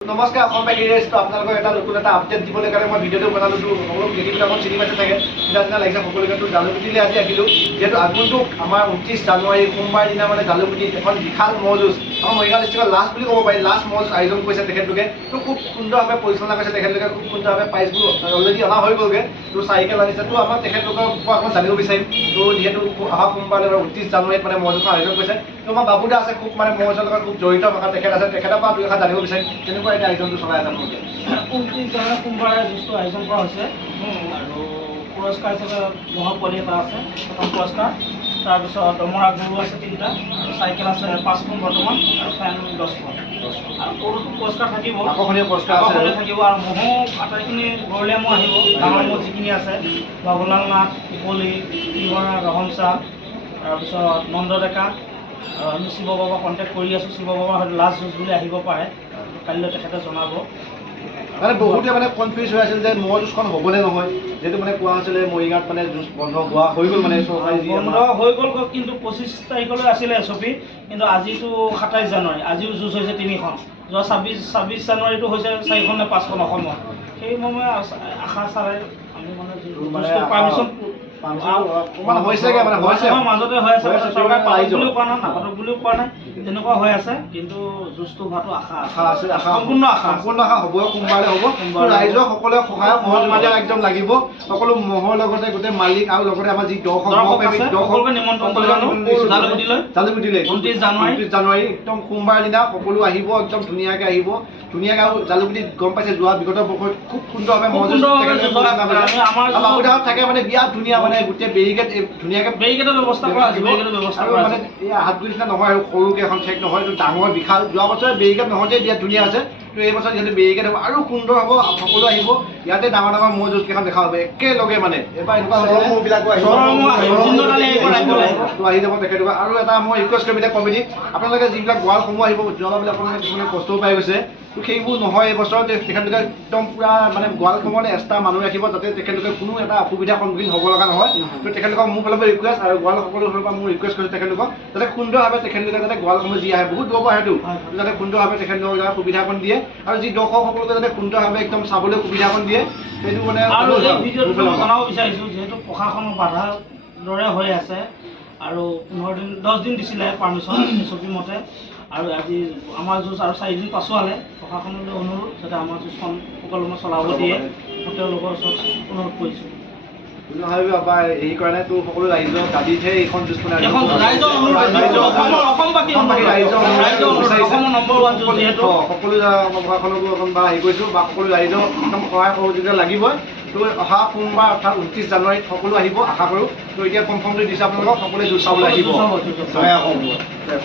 নমস্কাৰ অসমবাই গেৰেজটো আপোনালোকক এটা নতুন এটা আপডেট দিবলৈ কাৰণে মই ভিডিঅ'টো বনালোঁ। সকলোক দেখিবলৈ চিনি পাইছে থাকে দিনা লাগিছে সকলোকে জালুকুটিলৈ আজি আহিলোঁ। যিহেতু আগন্তুটো আমাৰ 29 জানুৱাৰী সোমবাৰ দিনা মানে জালুকুটিত এখন বিশাল ম'হ যুঁজ আমাৰ মৰিগাঁও ডিষ্ট্ৰিক্টৰ লাষ্ট বুলি ক'ব পাৰি লাষ্ট ম'হ যুঁজ আয়োজন কৰিছে তেখেতলোকে। তো খুব সুন্দৰভাৱে পৰিচালনা কৰিছে তেখেতলোকে, খুব সুন্দৰভাৱে প্ৰাইজবোৰ অলৰেডি অনা হৈ গ'লগৈ। তো চাইকেল আনিছে। তো আমাৰ তেখেতলোকৰ পৰা অকণমান জানিব বিচাৰিম। তো যিহেতু অহা সোমবাৰলৈ 29 জানুৱাৰীত মানে ম'হ যুঁজখন আয়োজন কৰিছে। তো আমাৰ বাবুদা আছে, খুব মানে ম'হ যুঁজৰ লগত খুব জড়িত থকা তেখেত আছে, তেখেতৰ পৰা দুই এষাৰ জানিব বিচাৰিম কেনেকুৱা এতিয়া আয়োজনটো চলাই আছে আপোনালোকে। 29 জানুৱাৰী সোমবাৰে যুঁজটো আয়োজন কৰা হৈছে আৰু পুৰস্কাৰ হিচাপে ম'হৰ পোৱালি এটা আছে প্ৰথম পুৰস্কাৰ, তাৰপিছত দমৰা গৰু আছে 3টা আৰু চাইকেল আছে 5খন বৰ্তমান আৰু ফেন 10খন আৰু সৰুটো পুৰস্কাৰ থাকিব, আকৰ্ষণীয় পুৰস্কাৰ থাকিব আৰু ম'হো আটাইখিনি ঘৰলীয়া ম'হ আহিব। ডাঙৰ ম'হ যিখিনি আছে বাবুলাল নাথ, উপলি, তিহৰা, ৰহমচা, তাৰপিছত নন্দ ডেকা। আমি শিৱ বাবাক কণ্টেক্ট কৰি আছোঁ, শিৱ বাবা হয়তো লাষ্ট যুঁজ বুলি আহিব পাৰে, কাইলৈ তেখেতে জনাব। মানে বহুতে মানে কনফিউজ হৈ আছিল যে ম'হ যুঁজখন হ'বনে নহয়, যিহেতু মানে কোৱা হৈছিলে মৰিগাঁৱত মানে যুঁজ বন্ধ হোৱা হৈ গ'ল, মানে চৰকাৰী বন্ধ হৈ গ'ল। কিন্তু 25 তাৰিখলৈ আছিলে এছপি, কিন্তু আজিতো 27 জানুৱাৰী, আজিও যুঁজ হৈছে 3খন। যোৱা 26 জানুৱাৰীটো হৈছে 4খন নে 5খন অসমত। সেই মৰ্মে আশা চালে আমি মানে পাৰ্মিশ্যন মাজতে হৈ আছে, চৰকাৰে পাই বুলিও কোৱা নাই, নাপাতক বুলিও কোৱা নাই, তেনেকুৱা হৈ আছে। কিন্তু যুঁজটো হোৱাটো আশা আছে, সম্পূৰ্ণ আশা হ'ব। সোমবাৰে হ'ব। ৰাইজৰ সকলোৱে সহায় সহযোগিতা একদম লাগিব। সকলো ম'হৰ লগতে গোটেই মালিক আৰু লগতে আমাৰ যি সকলোকে নিমন্ত্ৰণ জালুকুটিলৈ 29 জানুৱাৰী একদম সোমবাৰ দিনা সকলো আহিব, একদম ধুনীয়াকৈ আহিব। ধুনীয়াকৈ আৰু জালুকুটিত গম পাইছে যোৱা বিগত বছৰত খুব সুন্দৰভাৱে বাবুদাহত থাকে, মানে বিৰাট ধুনীয়া, মানে গোটেই বেৰিকেড ধুনীয়াকৈ বেৰিকেডৰ ব্যৱস্থা কৰা আছে, আৰু মানে এই হাতগুৰি নিচিনা নহয় আৰু সৰুকৈ এখন ঠেক নহয়, এইটো ডাঙৰ বিশাল। যোৱা বছৰে বেৰিকেড নহওঁতে বিৰাট ধুনীয়া আছে। তো এই বছৰ যিহেতু বেৰিকেড হ'ব আৰু সুন্দৰ হ'ব, সকলো আহিব। ইয়াতে ডাঙৰ ডাঙৰ ম'হ যুঁজকেইখন দেখা হ'ব একেলগে, মানে এবাৰ এনেকুৱা আহি যাব তেখেতলোক। আৰু এটা মই ৰিকুৱেষ্ট কৰিম এতিয়া কমিটিক, আপোনালোকে যিবিলাক গোৱালসমূহ আহিব, যোৱাবাৰবিলাক আপোনালোকে কিছুমানে কষ্টও পাই গৈছে, তো সেইবোৰ নহয় এইবছৰ তেখেতলোকে একদম পূৰা মানে গোৱালসমূহত এক্সট্ৰা মানুহ ৰাখিব, যাতে তেখেতলোকে কোনো এটা অসুবিধাৰ সন্মুখীন হ'ব লগা নহয়। তো তেখেতলোকক মোৰ ফালৰ পৰা ৰিকুৱেষ্ট, আৰু গোৱালসকলৰ ফালৰ পৰা মোৰ ৰিকুৱেষ্ট কৰিছোঁ তেখেতলোকক যাতে সুন্দৰভাৱে তেখেতলোকে যাতে গোৱালসমূহ যি আহে বহুত দূৰৰ পৰা আহেতো, যাতে সুন্দৰভাৱে তেখেতলোকক যাতে সুবিধাকণ দিয়ে, আৰু যি দৰ্শকসকলকে যাতে সুন্দৰভাৱে একদম চাবলৈ সুবিধাকণ দিয়ে, সেইটো মানে। আৰু এই ভিডিঅ'টো মই জনাব বিচাৰিছোঁ, যিহেতু প্ৰশাসনৰ বাধাৰ দৰে হৈ আছে আৰু 10 দিন দিছিলে পাৰ্মিশ্যন এছপি মতে, আৰু আজি আমাৰ যুঁজ আৰু 4 দিন পাছুৱালে। প্ৰশাসনলৈ অনুৰোধ যাতে আমাৰ যুঁজখন সুকলমে চলাব দিয়ে, তেওঁলোকৰ ওচৰত অনুৰোধ কৰিছোঁ। হেৰি কৰা নাই, তো সকলো ৰাইজৰ দাবীতহে এইখন যুঁজ অসমৰ নম্বৰ 1 যুঁজ, যিহেতু সকলো প্ৰশাসনকো অকণ বা হেৰি কৰিছোঁ, বা সকলো ৰাইজৰ একদম সহায় সহযোগিতা লাগিবই। তো অহা সোমবাৰ অৰ্থাৎ 29 জানুৱাৰীত সকলো আহিব আশা কৰোঁ। তো এতিয়া কনফাৰ্মটো দিছে আপোনালোকক, সকলোৱে যুঁজ চাবলৈ আহিব।